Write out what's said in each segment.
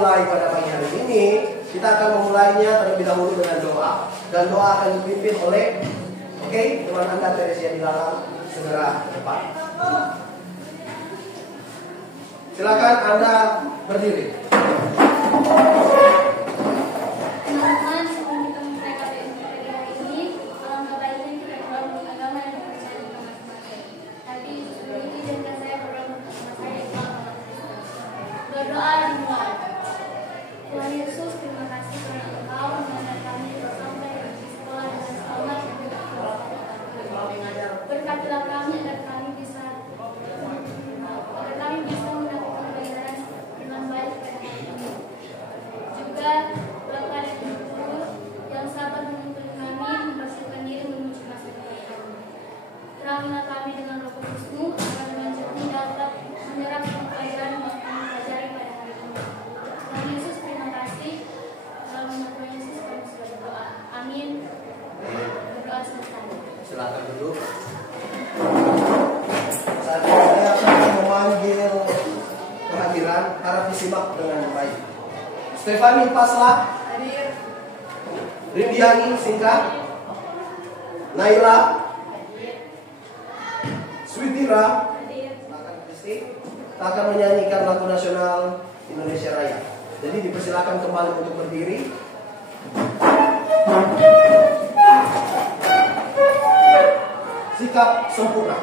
mulai pada pagi hari ini, kita akan memulainya terlebih dahulu dengan doa. Dan doa akan dipimpin oleh teman Anda Teresia di dalam segera depan. Silakan Anda berdiri. Teman-teman, sebelum kita memulai KBM pagi hari ini, alangkah baiknya kita berdoa untuk agama yang dipercaya kita masing-masing. Tapi sebelum itu izinkan saya berdoa untuk bersama saya di dalam nama Kristus. Berdoa dimulai. Tuhan Yesus, terima kasih karena Engkau mengajar kami sampai di sekolah dengan selamat dan juga berkatilah kami agar kami bisa mendapatkan pelajaran dengan baik pada hari ini. Juga Bapak dan Ibu guru yang sabar menuntun kami mempersiapkan diri menuju masa depan kami. Terangilah kami dengan Roh Kudus-Mu agar dengan jernih dapat menyerap semua pelajaran yang kami pelajari pada hari ini. Tuhan Yesus, terima kasih. Dalam nama Tuhan Yesus kami sudah berdoa. Amin. Berdoa selesai. Silakan duduk. Saat ini saya akan memanggil kehadiran, harap disimak dengan baik. Stefani Pasla, Rindiani Singkat, Naila, Switira, kita akan menyanyikan lagu nasional Indonesia Raya. Jadi dipersilakan kembali untuk berdiri. Sikap sempurna.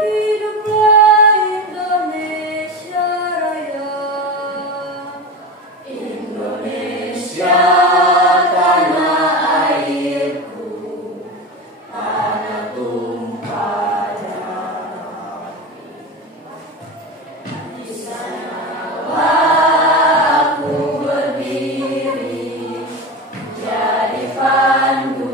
Hiduplah Indonesia Raya, Indonesia tanah airku, tanah tumpah darah. Di sanalah aku berdiri, jadi pandu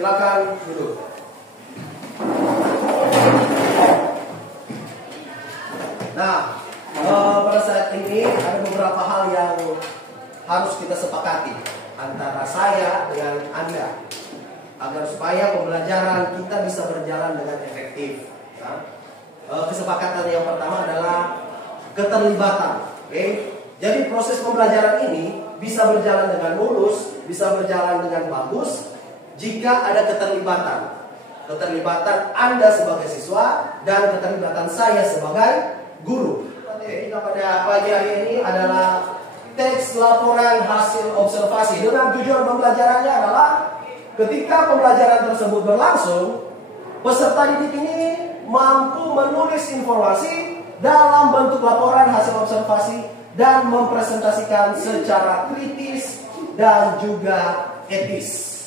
Silakan duduk. Nah, pada saat ini ada beberapa hal yang harus kita sepakati antara saya dengan Anda agar supaya pembelajaran kita bisa berjalan dengan efektif. Ya. Kesepakatan yang pertama adalah keterlibatan. Jadi proses pembelajaran ini bisa berjalan dengan mulus, bisa berjalan dengan bagus jika ada keterlibatan. Keterlibatan Anda sebagai siswa dan keterlibatan saya sebagai guru. Kita pada pagi hari ini adalah teks laporan hasil observasi. Dengan tujuan pembelajarannya adalah ketika pembelajaran tersebut berlangsung, peserta didik ini mampu menulis informasi dalam bentuk laporan hasil observasi dan mempresentasikan secara kritis dan juga etis.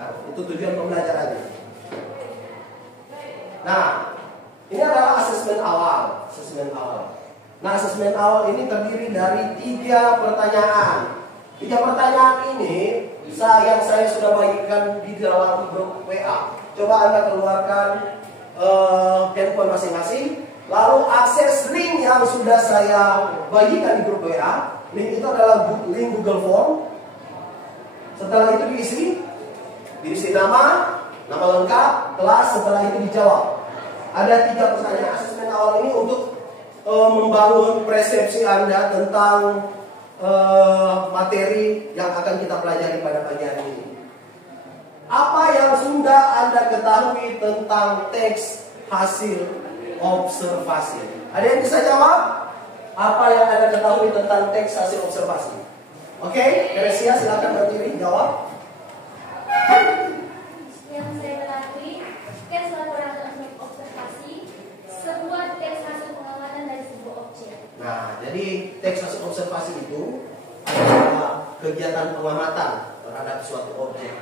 Nah, itu tujuan pembelajarannya. Nah, ini adalah asesmen awal. Nah, asesmen awal ini terdiri dari 3 pertanyaan. 3 pertanyaan ini yang saya sudah bagikan di dalam grup WA. Coba Anda keluarkan handphone masing-masing, lalu akses link yang sudah saya bagikan di grup WA. Link itu adalah link Google Form. Setelah itu diisi nama, Nama lengkap, kelas, setelah itu dijawab. Ada 3 pertanyaan asesmen awal ini untuk membangun persepsi Anda tentang materi yang akan kita pelajari pada pagi hari ini. Apa yang sudah Anda ketahui tentang teks hasil observasi? Ada yang bisa jawab? Apa yang Anda ketahui tentang teks hasil observasi? Oke, Teresia silakan berdiri jawab. Yang saya ketahui, teks laporan observasi sebuah teks hasil pengamatan dari sebuah objek. Nah, jadi teks hasil observasi itu adalah kegiatan pengamatan terhadap suatu objek.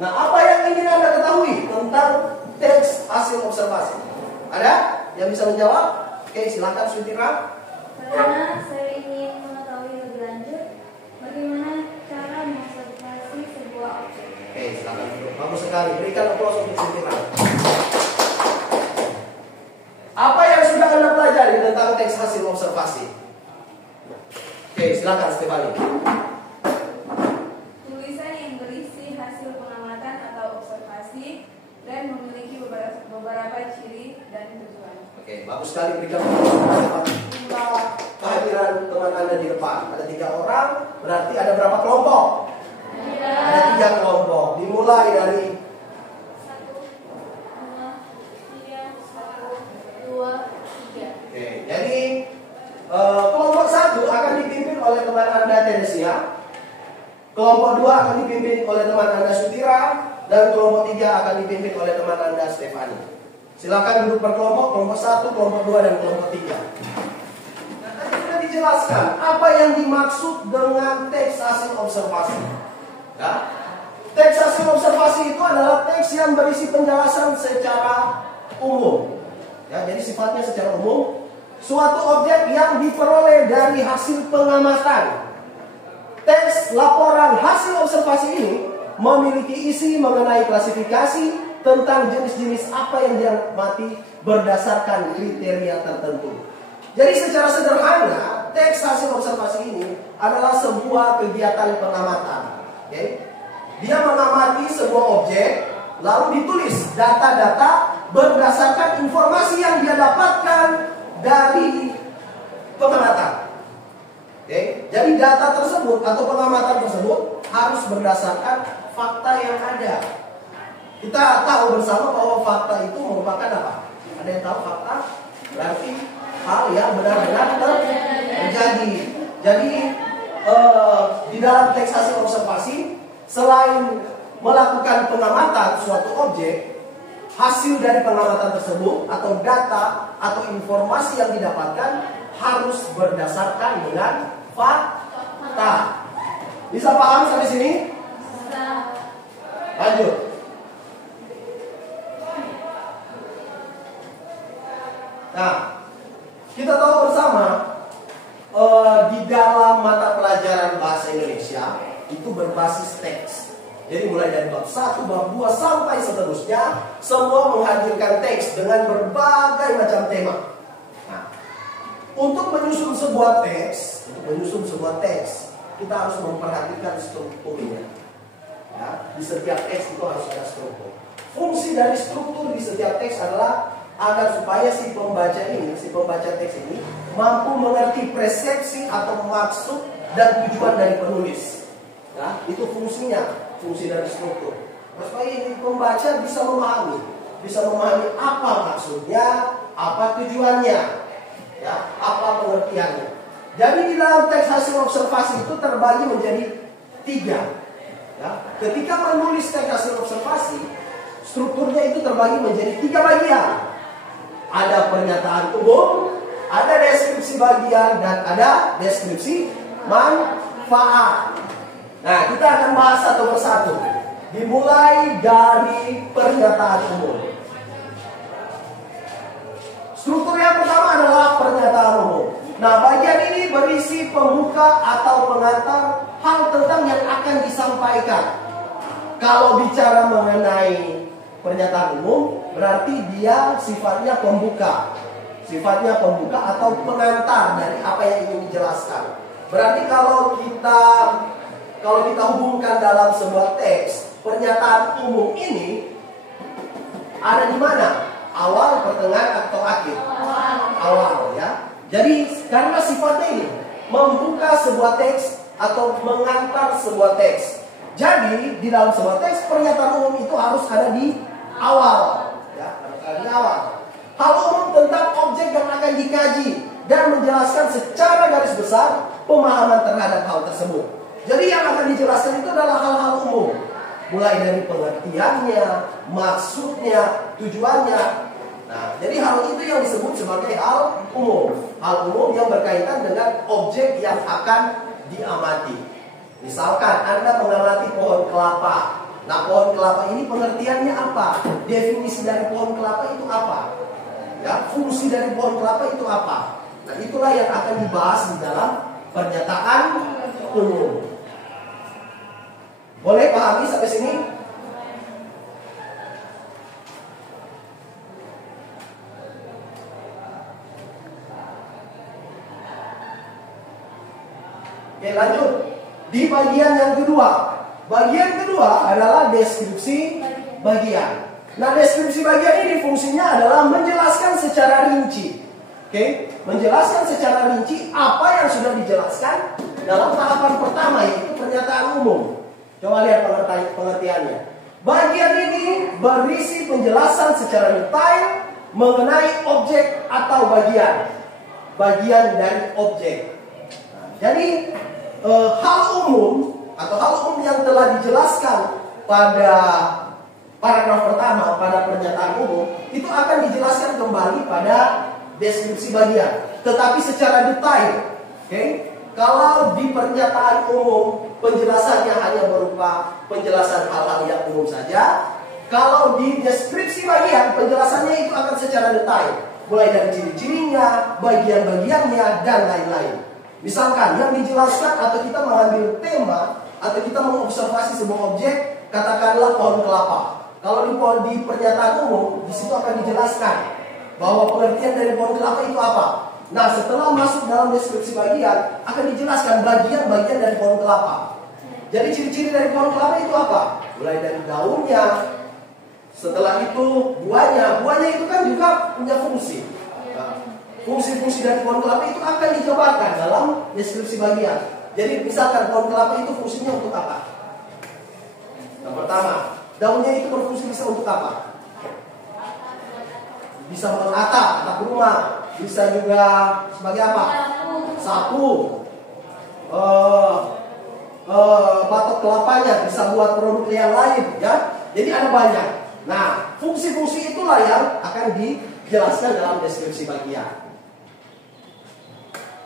Nah, apa yang ingin Anda ketahui tentang teks hasil observasi? Ada yang bisa menjawab? Oke, silakan Sutira. Pertama, saya ingin mengetahui lebih lanjut bagaimana cara mengobservasi sebuah objek. Oke, silakan duduk. Bagus sekali. Berikan aplaus untuk Sutira. Apa yang sudah Anda pelajari tentang teks hasil observasi? Oke, silakan Stefani. Tulisan yang berisi hasil pengamatan atau observasi dan memiliki beberapa ciri dan tujuan. Oke, bagus sekali. Berikan aplaus untuk Stefani. Kehadiran teman Anda di depan. Ada 3 orang, berarti ada berapa kelompok? Ada 3 kelompok. Dimulai dari 1, 2, 3, 1, 2, 3. Oke, jadi kelompok 1 akan dipimpin oleh teman Anda Teresia. Kelompok 2 akan dipimpin oleh teman Anda Sutira. Dan kelompok 3 akan dipimpin oleh teman Anda Stefani. Silakan duduk per kelompok, kelompok 1, kelompok 2, dan kelompok 3. Nah, tadi sudah dijelaskan apa yang dimaksud dengan teks hasil observasi. Ya? Teks hasil observasi itu adalah teks yang berisi penjelasan secara umum. Ya, jadi sifatnya secara umum. Suatu objek yang diperoleh dari hasil pengamatan. Teks laporan hasil observasi ini memiliki isi mengenai klasifikasi tentang jenis-jenis apa yang diamati berdasarkan kriteria tertentu. Jadi secara sederhana, teks hasil observasi ini adalah sebuah kegiatan pengamatan. Okay? Dia mengamati sebuah objek, lalu ditulis data-data berdasarkan informasi yang dia dapatkan dari pengamatan. Okay? Jadi data tersebut atau pengamatan tersebut harus berdasarkan fakta yang ada. Kita tahu bersama bahwa fakta itu merupakan apa? Ada yang tahu fakta? Berarti hal yang benar-benar terjadi. Jadi di dalam teks hasil observasi, selain melakukan pengamatan suatu objek, hasil dari pengamatan tersebut atau data atau informasi yang didapatkan harus berdasarkan dengan fakta. Bisa paham sampai sini? Lanjut. Nah, kita tahu bersama di dalam mata pelajaran bahasa Indonesia itu berbasis teks. Jadi mulai dari bab 1, bab 2 sampai seterusnya semua menghadirkan teks dengan berbagai macam tema. Nah, untuk menyusun sebuah teks, kita harus memperhatikan strukturnya. Ya, di setiap teks itu harus ada struktur. Fungsi dari struktur di setiap teks adalah agar supaya si pembaca teks ini mampu mengerti persepsi atau maksud dan tujuan dari penulis. Ya, itu fungsi dari struktur. Supaya pembaca bisa memahami apa maksudnya, apa tujuannya, ya, apa pengertiannya. Jadi di dalam teks hasil observasi itu terbagi menjadi 3. Ya, ketika menulis teks hasil observasi, strukturnya itu terbagi menjadi 3 bagian. Ada pernyataan umum, ada deskripsi bagian, dan ada deskripsi manfaat. Nah, kita akan bahas satu persatu. Dimulai dari pernyataan umum. Struktur yang pertama adalah pernyataan umum. Nah, bagian ini berisi pembuka atau pengantar hal tentang yang akan disampaikan. Kalau bicara mengenai pernyataan umum, berarti dia sifatnya pembuka. Sifatnya pembuka atau pengantar dari apa yang ingin dijelaskan. Berarti kalau kita hubungkan dalam sebuah teks, pernyataan umum ini ada di mana? Awal, pertengahan, atau akhir? Awal, ya. Jadi karena sifatnya ini membuka sebuah teks atau mengantar sebuah teks. Jadi di dalam sebuah teks pernyataan umum itu harus ada di awal, ya, harus ada di awal. Hal umum tentang objek yang akan dikaji dan menjelaskan secara garis besar pemahaman terhadap hal tersebut. Jadi yang akan dijelaskan itu adalah hal-hal umum, mulai dari pengertiannya, maksudnya, tujuannya. Nah, jadi hal itu yang disebut sebagai hal umum. Hal umum yang berkaitan dengan objek yang akan diamati. Misalkan Anda mengamati pohon kelapa. Nah, pohon kelapa ini pengertiannya apa? Definisi dari pohon kelapa itu apa? Ya, fungsi dari pohon kelapa itu apa? Nah, itulah yang akan dibahas di dalam pernyataan umum. Boleh pahami sampai sini? Oke, lanjut. Di bagian yang kedua. Bagian kedua adalah deskripsi bagian. Nah, deskripsi bagian ini fungsinya adalah menjelaskan secara rinci. Oke, menjelaskan secara rinci apa yang sudah dijelaskan dalam tahapan pertama, yaitu pernyataan umum. Coba lihat pengertiannya. Bagian ini berisi penjelasan secara detail mengenai objek atau bagian dari objek. Nah, jadi hal umum atau hal umum yang telah dijelaskan pada paragraf pertama, pada pernyataan umum, itu akan dijelaskan kembali pada deskripsi bagian, tetapi secara detail. Oke? Kalau di pernyataan umum penjelasannya hanya berupa penjelasan hal-hal yang umum saja, kalau di deskripsi bagian penjelasannya itu akan secara detail, mulai dari ciri-cirinya, bagian-bagiannya, dan lain-lain. Misalkan yang dijelaskan atau kita mengambil tema atau kita mengobservasi sebuah objek, katakanlah pohon kelapa. Kalau di pernyataan umum, di situ akan dijelaskan bahwa pengertian dari pohon kelapa itu apa. Nah, setelah masuk dalam deskripsi bagian, akan dijelaskan bagian-bagian dari pohon kelapa. Jadi ciri-ciri dari pohon kelapa itu apa? Mulai dari daunnya, setelah itu buahnya. Buahnya itu kan juga punya fungsi. Nah, fungsi-fungsi dari pohon kelapa itu akan dijabarkan dalam deskripsi bagian. Jadi misalkan pohon kelapa itu fungsinya untuk apa? Yang pertama, daunnya itu berfungsi bisa untuk apa? Bisa buat atap rumah. Bisa juga sebagai apa? Sapu. Batok kelapanya bisa buat produk yang lain, ya. Jadi ada banyak. Nah, fungsi-fungsi itulah yang akan dijelaskan dalam deskripsi bagian.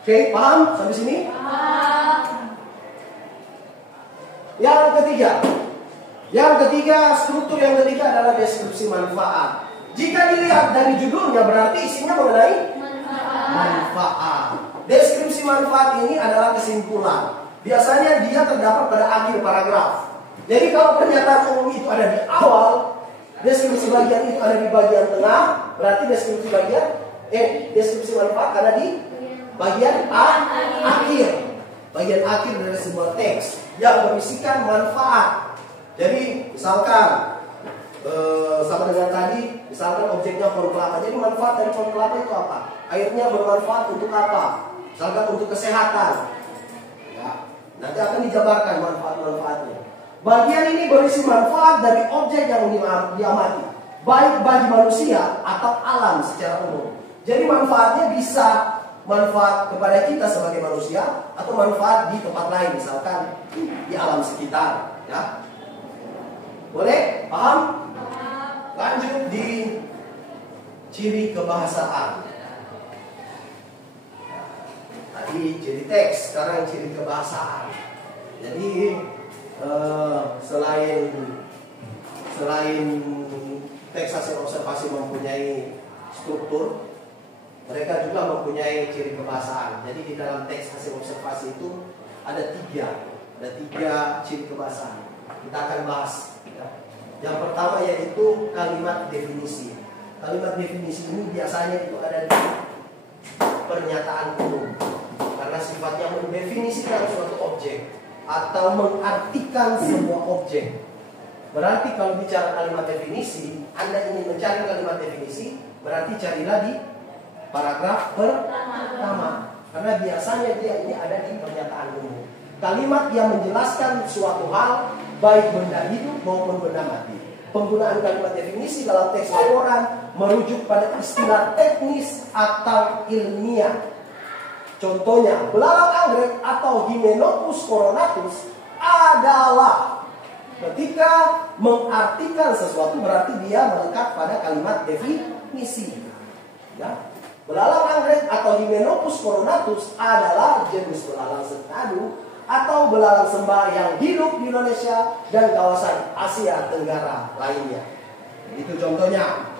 Oke, paham sampai sini? Yang ketiga, struktur yang ketiga adalah deskripsi manfaat. Jika dilihat dari judulnya berarti isinya mengenai manfaat. Deskripsi manfaat ini adalah kesimpulan. Biasanya dia terdapat pada akhir paragraf. Jadi kalau pernyataan umum itu ada di awal, deskripsi bagian itu ada di bagian tengah, berarti deskripsi manfaat ada di bagian akhir. Bagian akhir dari sebuah teks yang berisikan manfaat. Jadi misalkan sama dengan tadi, misalkan objeknya pohon kelapa. Jadi manfaat dari pohon kelapa itu apa? Airnya bermanfaat untuk apa? Misalkan untuk kesehatan. Ya, nanti akan dijabarkan manfaat-manfaatnya. Bagian ini berisi manfaat dari objek yang diamati, baik bagi manusia atau alam secara umum. Jadi manfaatnya bisa manfaat kepada kita sebagai manusia atau manfaat di tempat lain, misalkan di alam sekitar. Ya, boleh? Paham? Lanjut di ciri kebahasaan. Tadi ciri teks, sekarang ciri kebahasaan. Jadi selain teks hasil observasi mempunyai struktur, mereka juga mempunyai ciri kebahasaan. Jadi di dalam teks hasil observasi itu ada tiga ciri kebahasaan. Kita akan bahas. Ya. Yang pertama yaitu kalimat definisi. Kalimat definisi ini biasanya itu ada di pernyataan umum karena sifatnya mendefinisikan suatu objek atau mengartikan sebuah objek. Berarti kalau bicara kalimat definisi, Anda ingin mencari kalimat definisi, berarti carilah di paragraf pertama. Karena biasanya dia ini ada di pernyataan umum. Kalimat yang menjelaskan suatu hal, baik benda hidup maupun benda mati. Penggunaan kalimat definisi dalam teks laporan merujuk pada istilah teknis atau ilmiah. Contohnya, belalang anggrek atau Hymenopus coronatus adalah ketika mengartikan sesuatu berarti dia melekat pada kalimat definisi. Ya. Belalang anggrek atau Hymenopus coronatus adalah jenis belalang sentadu atau belalang sembah yang hidup di Indonesia dan kawasan Asia Tenggara lainnya. Itu contohnya.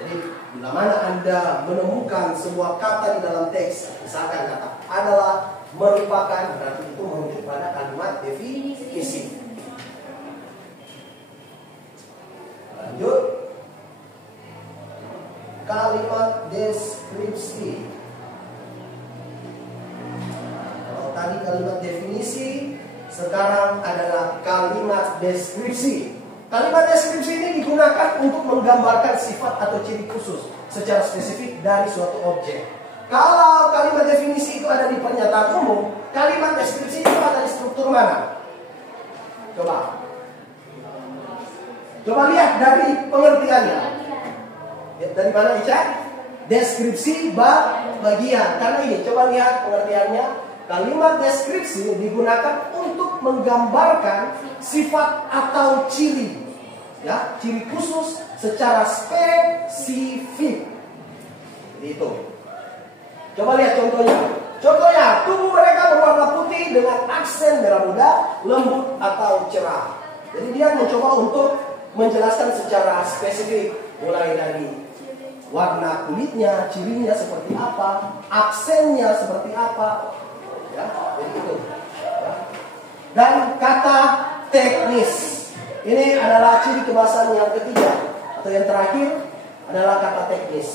Jadi bila mana Anda menemukan sebuah kata di dalam teks, misalkan kata adalah, merupakan, berarti itu merujuk pada kalimat definisi. Lanjut. Kalimat deskripsi. Kalau tadi kalimat definisi, sekarang adalah kalimat deskripsi. Kalimat deskripsi ini digunakan untuk menggambarkan sifat atau ciri khusus secara spesifik dari suatu objek. Kalau kalimat definisi itu ada di pernyataan umum, kalimat deskripsi itu ada di struktur mana? Coba lihat dari pengertiannya. Dari mana Ica? Deskripsi bagian. Karena ini, coba lihat pengertiannya. Kalimat deskripsi digunakan untuk menggambarkan sifat atau ciri, ya, ciri khusus secara spesifik. Itu. Coba lihat contohnya. Contohnya, tubuh mereka berwarna putih dengan aksen merah muda, lembut atau cerah. Jadi dia mencoba untuk menjelaskan secara spesifik, mulai dari warna kulitnya, cirinya seperti apa, aksennya seperti apa. Ya, jadi itu. Ya. Dan kata teknis. Ini adalah ciri kebahasaan yang ketiga atau yang terakhir adalah kata teknis.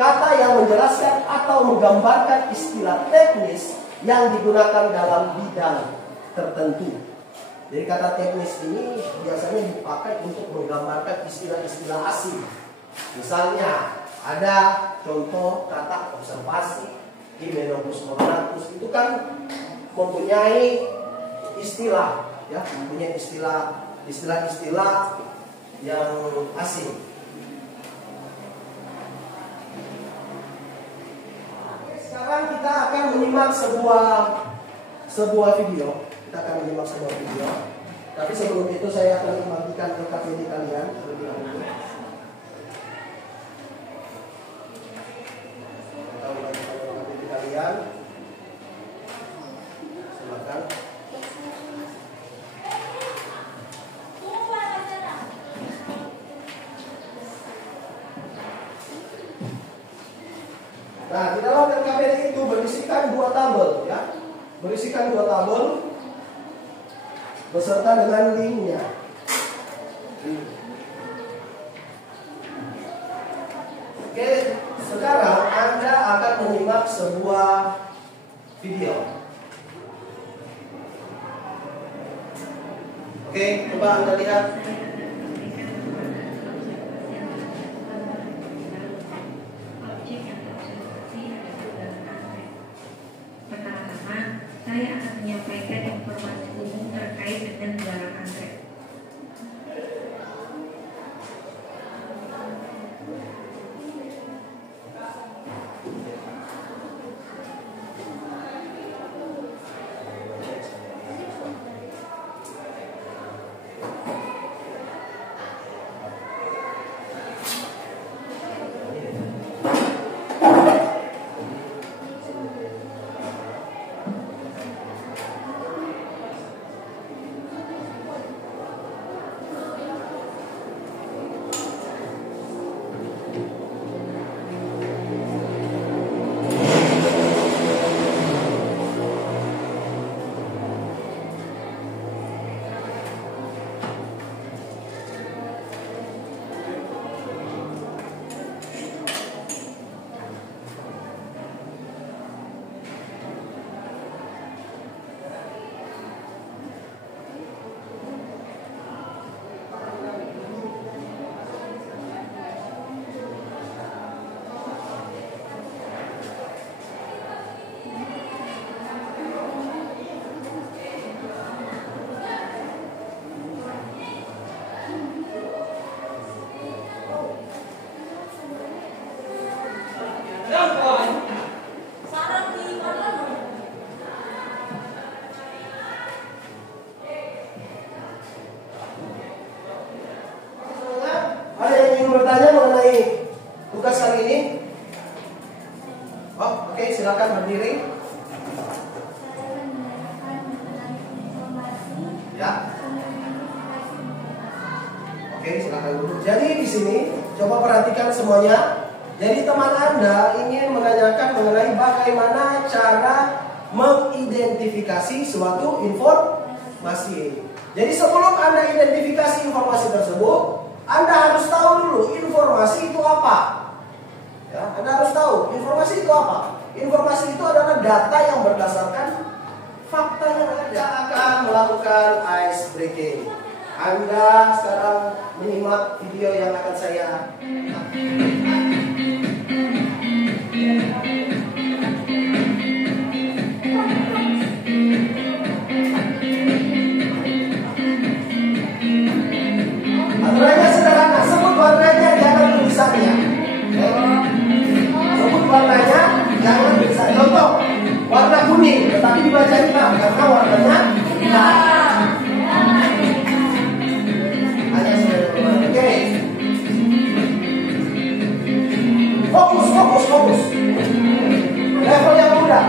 Kata yang menjelaskan atau menggambarkan istilah teknis yang digunakan dalam bidang tertentu. Jadi kata teknis ini biasanya dipakai untuk menggambarkan istilah-istilah asing. Misalnya ada contoh kata observasi, Hymenopus coronatus, itu kan mempunyai istilah, ya, mempunyai istilah-istilah yang asing. Sekarang kita akan menyimak sebuah video. Tapi sebelum itu saya akan membagikan ke KPD kalian terlebih dahulu. Kalian silakan. Nah, di dalam LKPD itu berisikan dua tabel, ya. Berisikan dua tabel beserta dengan linknya. Oke, sekarang Anda akan menyimak sebuah video. Oke, coba Anda lihat. Pertama, saya akan menyampaikan informasi umum terkait dengan belalang anggrek. Ada yang ingin bertanya mengenai tugas kali ini? Oh, oke, silakan berdiri. Ya. Oke, silakan duduk. Jadi di sini coba perhatikan semuanya. Jadi teman Anda ingin menanyakan mengenai bagaimana cara mengidentifikasi suatu informasi. Jadi sebelum Anda identifikasi informasi tersebut, Anda harus tahu dulu informasi itu apa. Ya, Anda harus tahu informasi itu apa. Informasi itu adalah data yang berdasarkan fakta yang ada. Kita akan melakukan ice breaking. Anda sekarang menyimak video yang akan saya aturannya sederhana, sebut warnanya, jangan tulisannya. Sebut warnanya, jangan tulisannya. Contoh, warna kuning, tetapi dibaca hitam karena warnanya hitam. Oke. Fokus. Level yang mudah.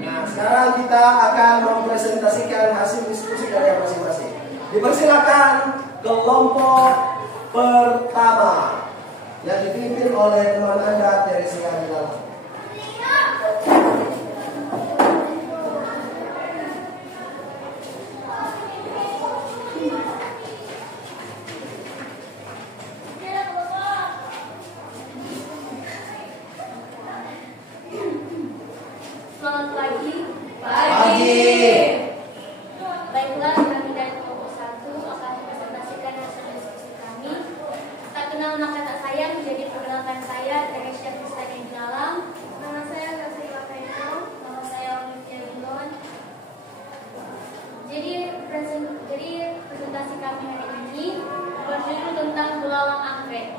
Nah, sekarang kita akan mempresentasikan hasil diskusi dari masing-masing. Dipersilakan kelompok pertama yang dipimpin oleh teman Anda Teresia di dalam. Selamat pagi. Pagi. Baiklah, kami dari kelompok 1 akan mempresentasikan hasil diskusi kami. Tak kenal maka tak sayang, jadi perkenalkan saya Teresia Kristani di dalam. Nama saya Kasila Kaino. Nama saya Olivia Gilon. Jadi presentasi kami hari ini berjudul tentang belalang anggrek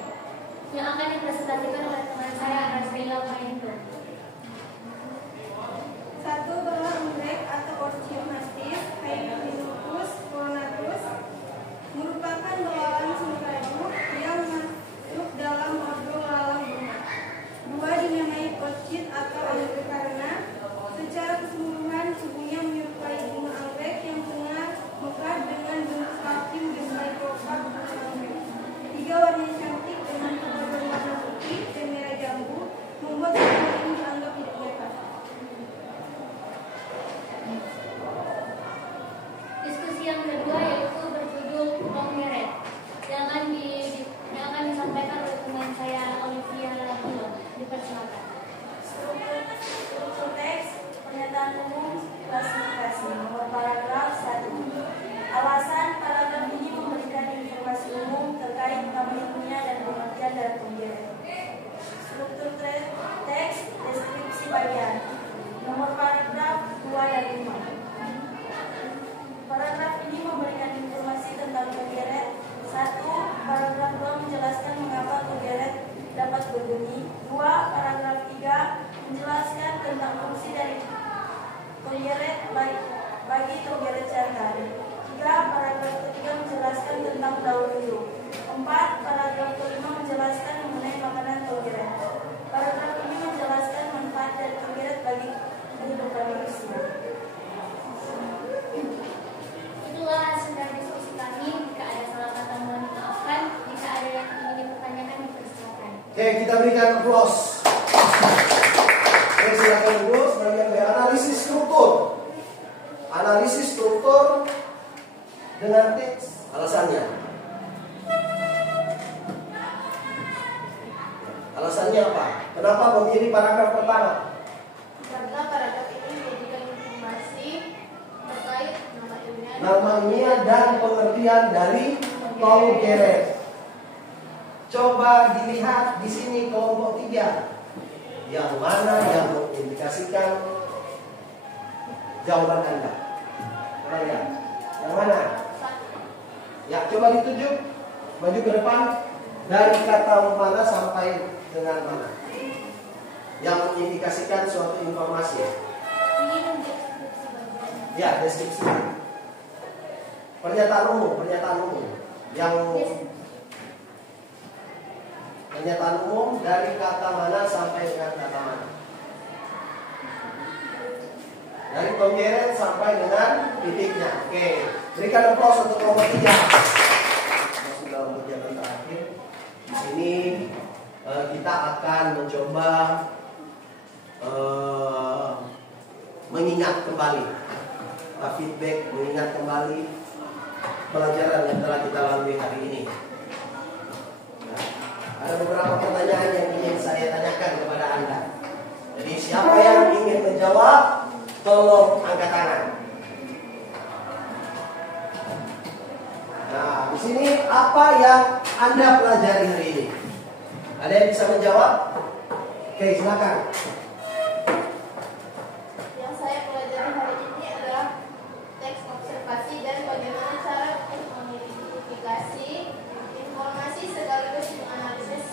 yang akan dipresentasikan oleh teman saya Kasila Kaino. 1. Belalang anggrek atau Orchiomastis Hailucus coronatus merupakan belalang sempraju yang masuk dalam ordo belalang bunga. 2. Dinamai orchid atau anggrek karena secara keseluruhan tubuhnya menyerupai bunga anggrek yang tengah mekar dengan bentuk kaki menyerupai kelopak bunga anggrek. 3. Warnanya cantik dengan tubuh berwarna putih dan merah jambu membuat belalang ini dianggap tidak biasa. Diskusi yang kedua yaitu berjudul Kongeret yang akan disampaikan oleh teman saya Olivia Gilon. Dipersilakan. Struktur teks pernyataan umum klasifikasi nomor paragraf 1. Alasan paragraf ini memberikan informasi umum terkait nama ilmunya dan pengertian dari penggeret. Struktur teks deskripsi bagian nomor paragraf 2 dan 5. Paragraf ini memberikan informasi tentang penggeret. 1. Paragraf 2 menjelaskan mengapa penggeret dapat berbunyi. 2. Paragraf 3 menjelaskan tentang fungsi dari penggeret bagi penggeret jantan. 3. Paragraf ketiga menjelaskan tentang daun biru. 4. Paragraf kelima menjelaskan mengenai makanan penggeret. Paragraf ini menjelaskan manfaat dari penggeret bagi kehidupan manusia. Itulah hasil dari diskusi kami. Jika ada salah kata mohon dimaafkan. Jika ada yang ingin dipertanyakan dipersilakan. Oke, kita berikan applause. Oke, silakan dulu sebagian dari analisis struktur. Analisis struktur dengan teks alasannya. Alasannya apa? Kenapa memilih paragraf pertama? Karena paragraf ini memberikan informasi terkait nama ilmiah. Nama ilmiah dan pengertian dari Kongeret. Coba dilihat di sini kelompok 3. Yang mana yang mengindikasikan jawaban Anda? Coba lihat. Yang mana? Ya, coba ditunjuk. Maju ke depan. Dari kata mana sampai dengan mana? Yang mengindikasikan suatu informasi. Ya, deskripsi. Pernyataan umum. Yang pernyataan umum dari kata mana sampai dengan kata mana? Dari pemberian sampai dengan titiknya. Oke, berikan aplaus untuk nomor 3. Sudah untuk yang terakhir. Di sini kita akan mencoba mengingat kembali, feedback, mengingat kembali pelajaran yang telah kita lalui hari ini. Nah, ada beberapa pertanyaan yang ingin saya tanyakan kepada Anda. Jadi siapa yang ingin menjawab, tolong angkat tangan. Nah, di sini apa yang Anda pelajari hari ini? Ada yang bisa menjawab? Oke, silakan. Yang saya pelajari hari ini adalah teks observasi dan bagaimana cara mengidentifikasi informasi sekaligus menganalisis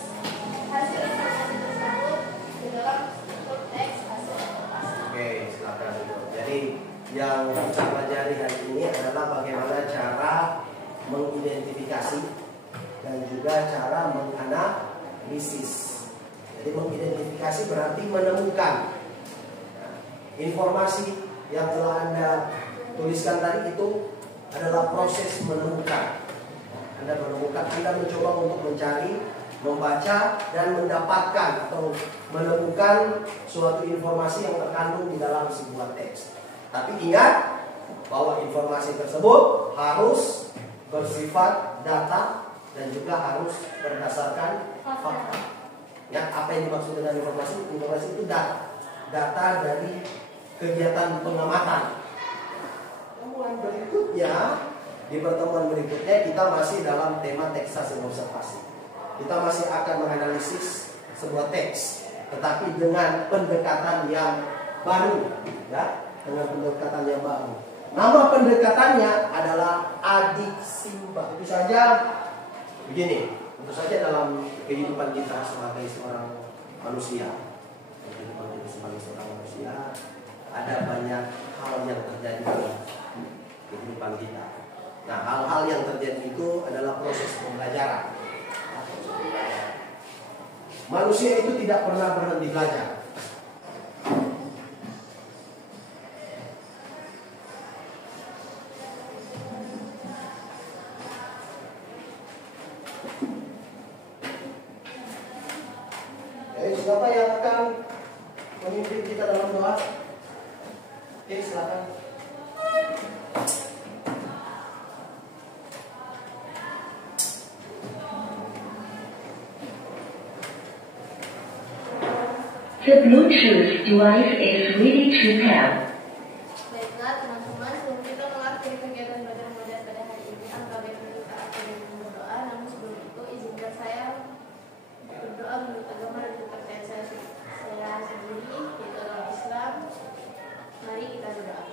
hasil informasi tersebut di dalam bentuk teks hasil observasi. Oke, silakan. Jadi yang kita pelajari hari ini adalah bagaimana cara mengidentifikasi dan juga cara menganalisis. Jadi mengidentifikasi berarti menemukan informasi yang telah Anda tuliskan tadi itu adalah proses menemukan. Anda menemukan, Anda mencoba untuk mencari, membaca dan mendapatkan atau menemukan suatu informasi yang terkandung di dalam sebuah teks. Tapi ingat bahwa informasi tersebut harus bersifat data dan juga harus berdasarkan fakta. Ya, apa yang dimaksud dengan informasi? Informasi itu data dari kegiatan pengamatan. Di pertemuan berikutnya kita masih dalam tema teks hasil observasi. Kita masih akan menganalisis sebuah teks, tetapi dengan pendekatan yang baru, ya, dengan pendekatan yang baru. Nama pendekatannya adalah adiksimba. Itu saja begini. Tentu saja dalam kehidupan kita sebagai seorang manusia, ada banyak hal yang terjadi dalam kehidupan kita. Nah, hal-hal yang terjadi itu adalah proses pembelajaran. Manusia itu tidak pernah berhenti belajar. Siapa yang akan memimpin kita dalam doa? Oke, silakan. The Bluetooth device is ready to pair. Baiklah teman-teman, sebelum kita mengakhiri kegiatan belajar mengajar pada hari ini, angka baiknya kita akhiri dengan berdoa. Namun sebelum itu izinkan saya berdoa menurut agama dan kepercayaan saya sendiri, yaitu agama Islam. Mari kita berdoa.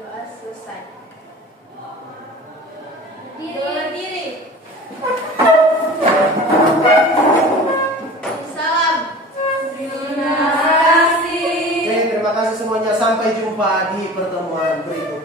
Doa selesai. Berdiri. Salam. Terima kasih. Oke, terima kasih semuanya. Sampai jumpa di pertemuan berikutnya.